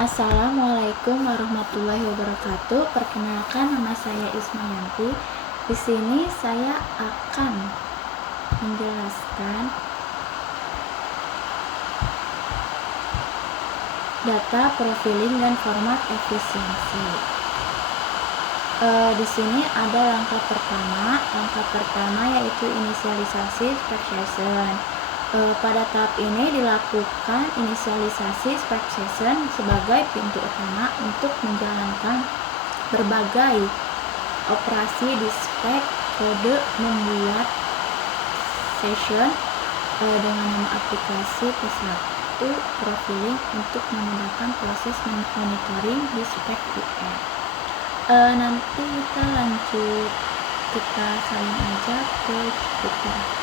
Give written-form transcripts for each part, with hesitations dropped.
Assalamualaikum warahmatullahi wabarakatuh. Perkenalkan, nama saya Ismayanti. Di sini saya akan menjelaskan data profiling dan format efisiensi. Di sini ada langkah pertama. Langkah pertama yaitu inisialisasi spec session. Pada tahap ini dilakukan inisialisasi spec session sebagai pintu utama untuk menjalankan berbagai operasi di spek kode membuat session dengan nama aplikasi P1 profiling untuk memudahkan proses monitoring di spek UM. Nanti kita lanjut, kita salin aja ke Jupyter.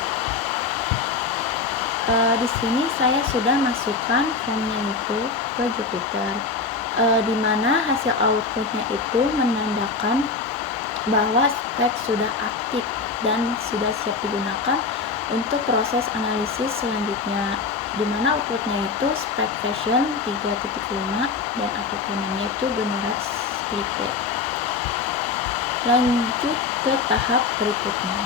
Di sini saya sudah masukkan formnya itu ke Jupyter, di mana hasil outputnya itu menandakan bahwa spek sudah aktif dan sudah siap digunakan untuk proses analisis selanjutnya, di mana outputnya itu spek version 3.5 dan APK-nya itu generate script. Lanjut ke tahap berikutnya.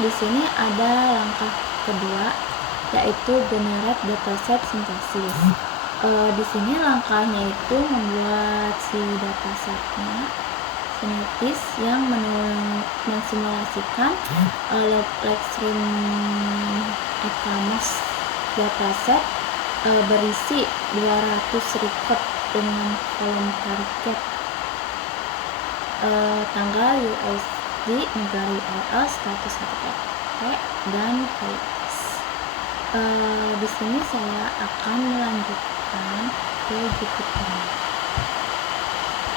Di sini ada langkah kedua, yaitu generate dataset sintesis. Di sini langkahnya itu membuat si datasetnya sintetis yang mensimulasikan Lightstream e-commerce dataset berisi 200 record dengan kolom target, tanggal USD, negara URL, status HTTP, dan PIS. Di sini saya akan melanjutkan ke Jupyter,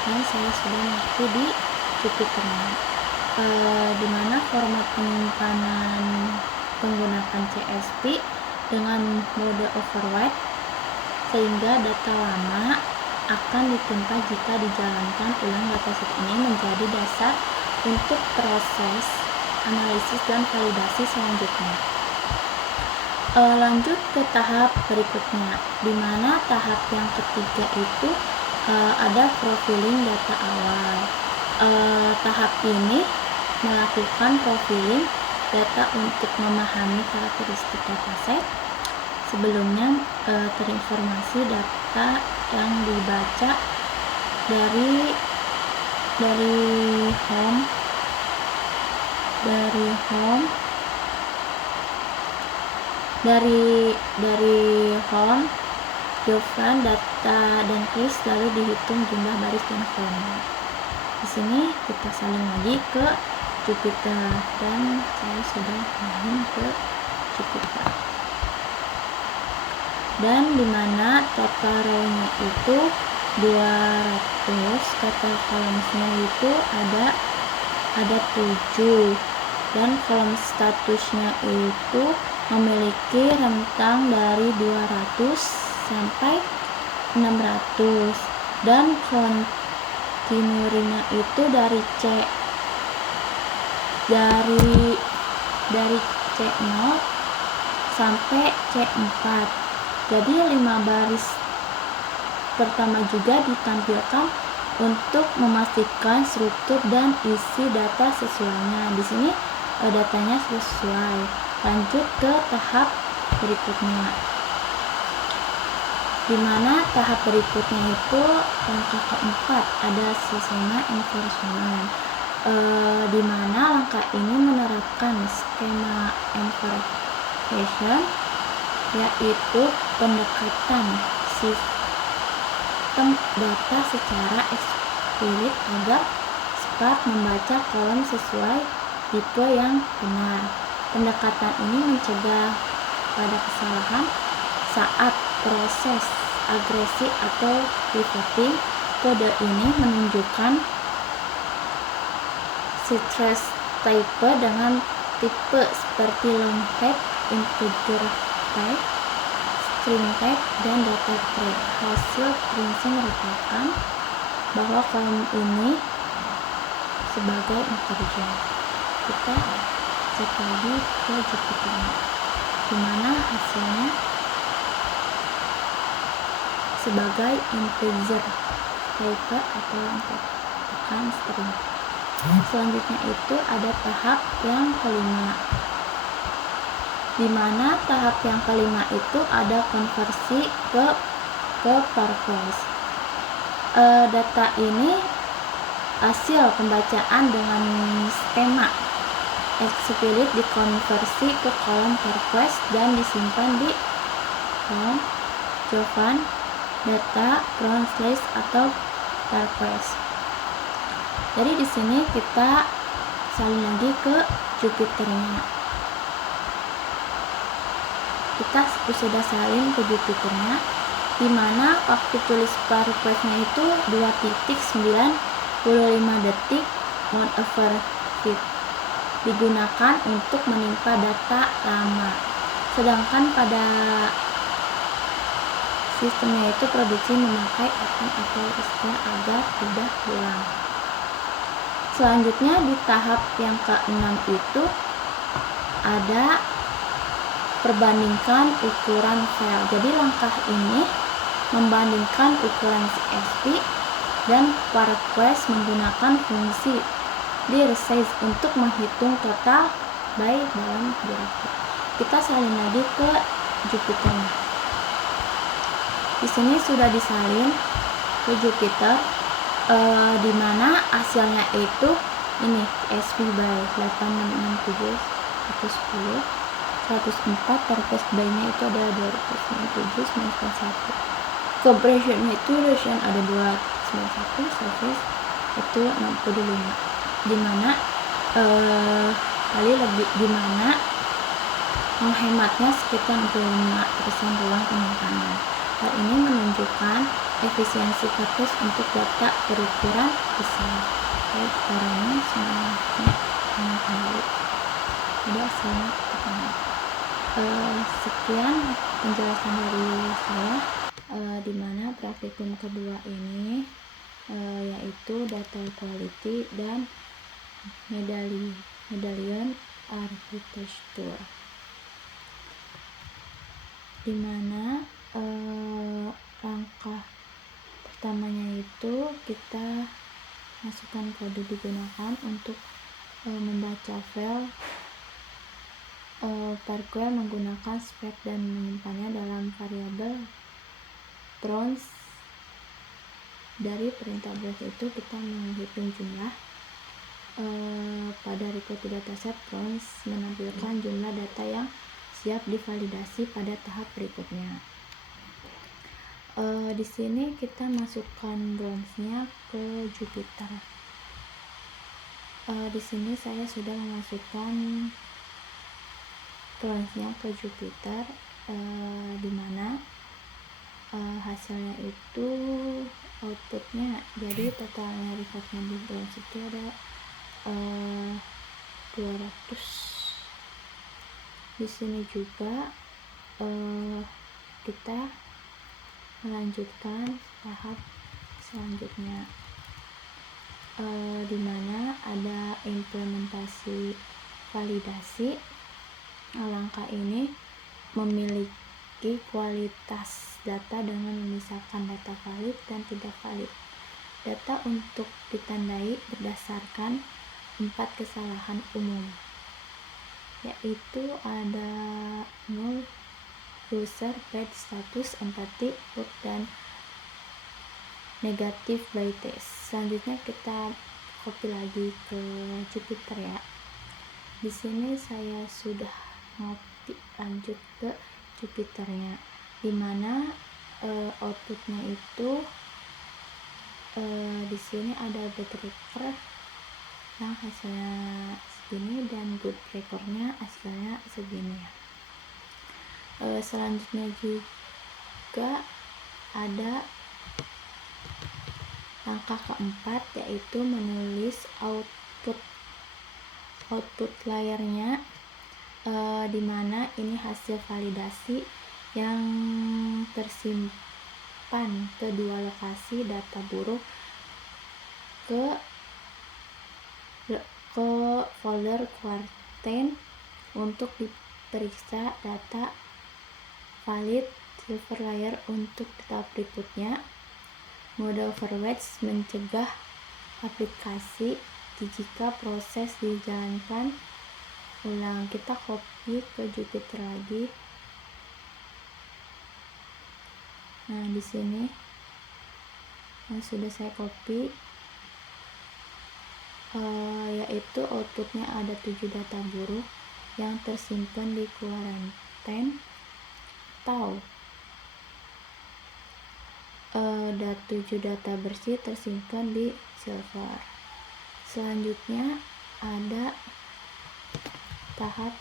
dan saya sudah masuk di Jupyter, di mana format penyimpanan menggunakan CSV dengan mode overwrite, sehingga data lama akan ditimpa jika dijalankan ulang. Dataset ini menjadi dasar untuk proses analisis dan validasi selanjutnya. Lanjut ke tahap berikutnya, di mana tahap yang ketiga itu ada profiling data awal. Tahap ini melakukan profiling data untuk memahami karakteristik dataset. Sebelumnya terinformasi data yang dibaca dari home Jofran, data dan list, lalu dihitung jumlah baris dan kolom. Di sini kita salin lagi ke Jupyter, dan saya sudah main ke Jupyter, dan dimana total row-nya itu 200, total columns-nya itu ada 7, dan kolom statusnya itu memiliki rentang dari 200 sampai 600, dan continuity-nya itu dari C0 sampai C4. Jadi 5 baris pertama juga ditampilkan untuk memastikan struktur dan isi data sesuainya. Di sini datanya sesuai. Lanjut ke tahap berikutnya, di mana tahap berikutnya itu langkah keempat, ada skema enforcement, di mana langkah ini menerapkan skema enforcement, yaitu pendekatan sistem data secara eksplisit agar cepat membaca kolom sesuai tipe yang benar. Pendekatan ini mencegah pada kesalahan saat proses agresi atau pivoting. Kode ini menunjukkan stress type dengan tipe seperti long type, integer type, string type, dan data type. Hasil printing merupakan bahwa kolom ini sebagai integer. Kita cek lagi ke Jupyter, dimana hasilnya sebagai integer type atau yang tekan string. Selanjutnya itu ada tahap yang kelima, di mana tahap yang kelima itu ada konversi ke parquest. Data ini hasil pembacaan dengan skema SQLite dikonversi ke kolom parquest dan disimpan di kolom jawaban data from/slash atau parquest. Jadi di sini kita salin lagi ke Jupyternya. Kita sudah salin ke Jupyternya, di mana waktu tulis parquestnya itu 2.95 detik on/fit digunakan untuk menimpa data lama, sedangkan pada sistemnya itu produksi memakai open atau SQL agar tidak hilang. Selanjutnya di tahap yang ke-6 itu ada perbandingkan ukuran file. Jadi langkah ini membandingkan ukuran CSV dan parquest menggunakan fungsi resize untuk menghitung total by dalam grafik. Kita salin lagi ke Jupyter. Di sini sudah disalin ke Jupyter, di mana hasilnya itu ini CSV by 8667 110 104, parquest by-nya itu ada 297 991, compression-nya itu ratio ada 291, surface itu 65, dimana kali lebih, dimana menghematnya sekitar 65% ruang penyimpanan. Hal ini menunjukkan efisiensi parquest untuk data berukuran besar. Baik, caranya semuanya kembali. Jadi hasilnya kita sekian penjelasan dari saya, di mana praktikum kedua ini yaitu data quality dan medallion architecture, di mana langkah pertamanya itu kita masukkan kode digunakan untuk membaca file parquet menggunakan spec dan menyimpannya dalam variabel trons. Dari perintah break itu kita menghitung jumlah. Pada record dataset trons menampilkan jumlah data yang siap divalidasi pada tahap berikutnya. Di sini kita masukkan tronsnya ke Jupyter. Di sini saya sudah memasukkan tronsnya ke Jupyter, di mana hasilnya itu outputnya, jadi totalnya recordnya di trons itu ada 200. Di sini juga kita melanjutkan tahap selanjutnya, di mana ada implementasi validasi. Langkah ini memiliki kualitas data dengan memisahkan data valid dan tidak valid. Data untuk ditandai berdasarkan 4 kesalahan umum, yaitu ada 0, user, page status, empathy, hook, dan negatif by test. Selanjutnya kita copy lagi ke Jupyter ya. Di sini saya sudah ngopi lanjut ke Jupyternya, dimana outputnya itu di sini ada bad record yang hasilnya segini dan good recordnya hasilnya segini ya. Selanjutnya juga ada langkah keempat, yaitu menulis output layarnya, dimana ini hasil validasi yang tersimpan ke dua lokasi data buruh ke folder quarantine untuk diperiksa data valid Silverlayer untuk tahap berikutnya. Mode overwatch mencegah aplikasi jika proses dijalankan ulang. Kita copy ke Jupyter lagi. Nah, di sini yang sudah saya copy, yaitu outputnya ada 7 data buruk yang tersimpan di quarantine atau 7 data bersih tersimpan di silver. Selanjutnya ada tahap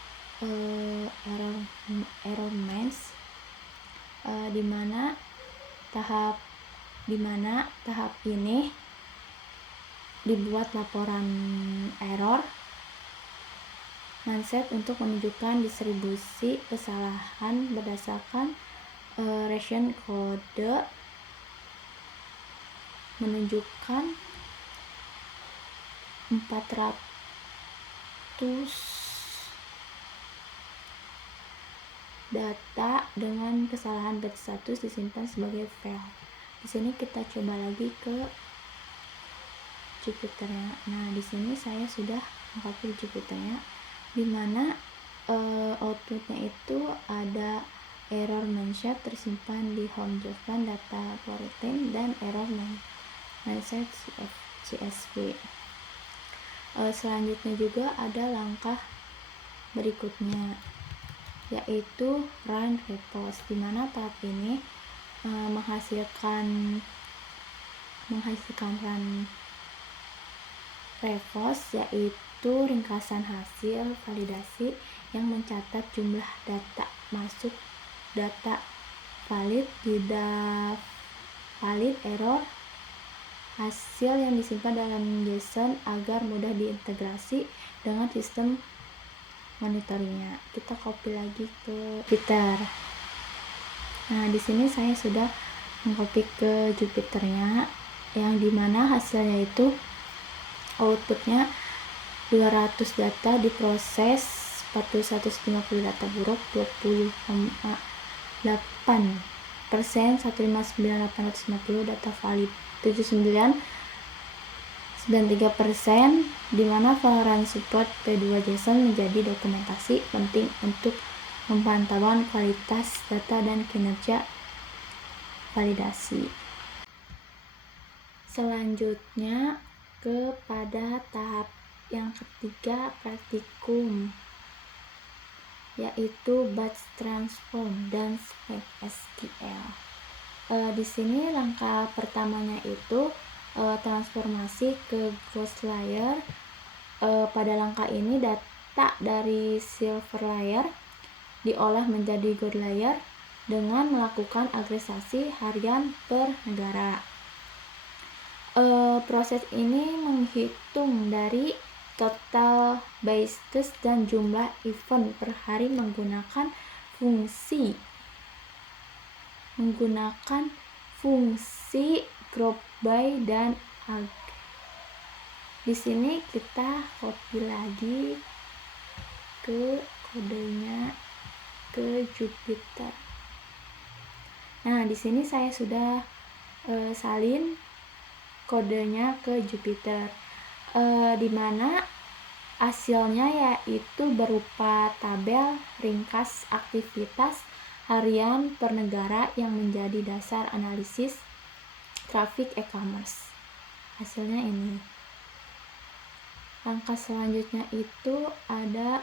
error message, di mana tahap ini dibuat laporan error mindset untuk menunjukkan distribusi kesalahan berdasarkan region. Kode menunjukkan 400 data dengan kesalahan batch status disimpan sebagai fail. Di sini kita coba lagi ke Jupyternya. Nah, di sini saya sudah mengcopy Jupyternya, di mana outputnya itu ada error message tersimpan di home Java data quarantine dan error message CSV. Selanjutnya juga ada langkah berikutnya, yaitu run repos, di mana tahap ini menghasilkan run repos, yaitu ringkasan hasil validasi yang mencatat jumlah data masuk, data valid, tidak valid, error, hasil yang disimpan dalam JSON agar mudah diintegrasi dengan sistem monitoringnya. Kita copy lagi ke Jupyter. Nah, di sini saya sudah mengcopy ke Jupyternya, yang dimana hasilnya itu outputnya 200 data diproses, 4150 data buruk, 20,8%, 159.850 data valid, 79,93%, di mana Valorant Support P2 JSON menjadi dokumentasi penting untuk pemantauan kualitas data dan kinerja validasi. Selanjutnya kepada tahap yang ketiga, praktikum, yaitu batch transform dan spec SQL. Di sini langkah pertamanya itu transformasi ke ghost layer. Pada langkah ini data dari silver layer diolah menjadi gold layer dengan melakukan agregasi harian per negara. Proses ini menghitung dari total basis dan jumlah event per hari menggunakan fungsi group by dan arg. Di sini kita copy lagi ke kodenya ke Jupyter. Nah, di sini saya sudah salin kodenya ke Jupyter, di mana hasilnya yaitu berupa tabel ringkas aktivitas harian per negara yang menjadi dasar analisis traffic e-commerce. Hasilnya ini. Langkah selanjutnya itu ada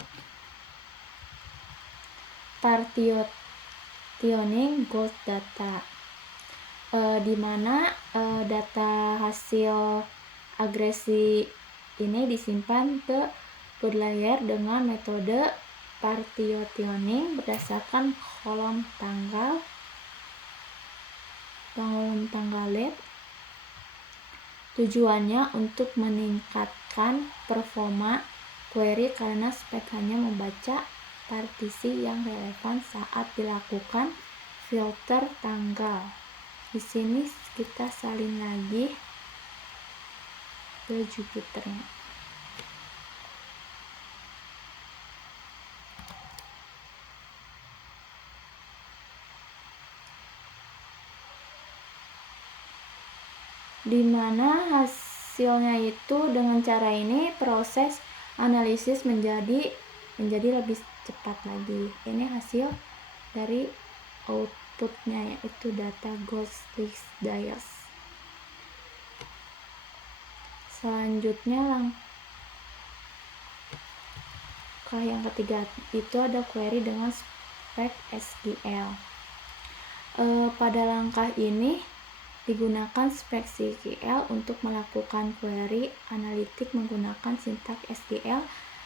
partitioning gold data, di mana data hasil agresi ini disimpan ke gold layer dengan metode partitioning berdasarkan kolom tanggal LED. Tujuannya untuk meningkatkan performa query karena spek hanya membaca partisi yang relevan saat dilakukan filter tanggal. Di sini kita salin lagi ke Jupyternya. dimana hasilnya itu dengan cara ini proses analisis menjadi lebih cepat lagi. Ini hasil dari outputnya, yaitu data Ghost-List Dias. Selanjutnya langkah yang ketiga itu ada query dengan spek SQL. Pada langkah ini digunakan spek SQL untuk melakukan query analitik menggunakan sintaks SQL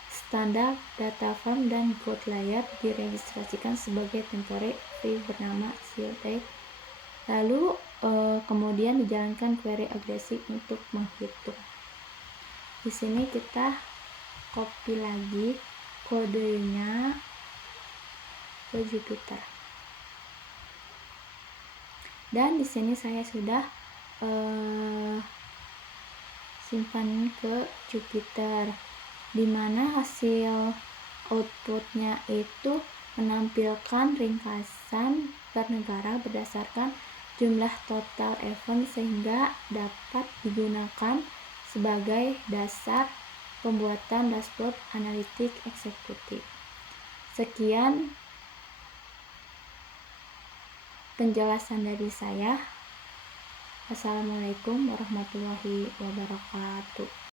standar data frame dan God layer diregistrasikan sebagai temporary view bernama SQL. Lalu kemudian dijalankan query agresif untuk menghitung. Di sini kita copy lagi kodenya ke Jupyter. Dan di sini saya sudah simpan ke Jupyter, dimana hasil outputnya itu menampilkan ringkasan per negara berdasarkan jumlah total event sehingga dapat digunakan sebagai dasar pembuatan dashboard analitik eksekutif. Sekian penjelasan dari saya. Assalamualaikum warahmatullahi wabarakatuh.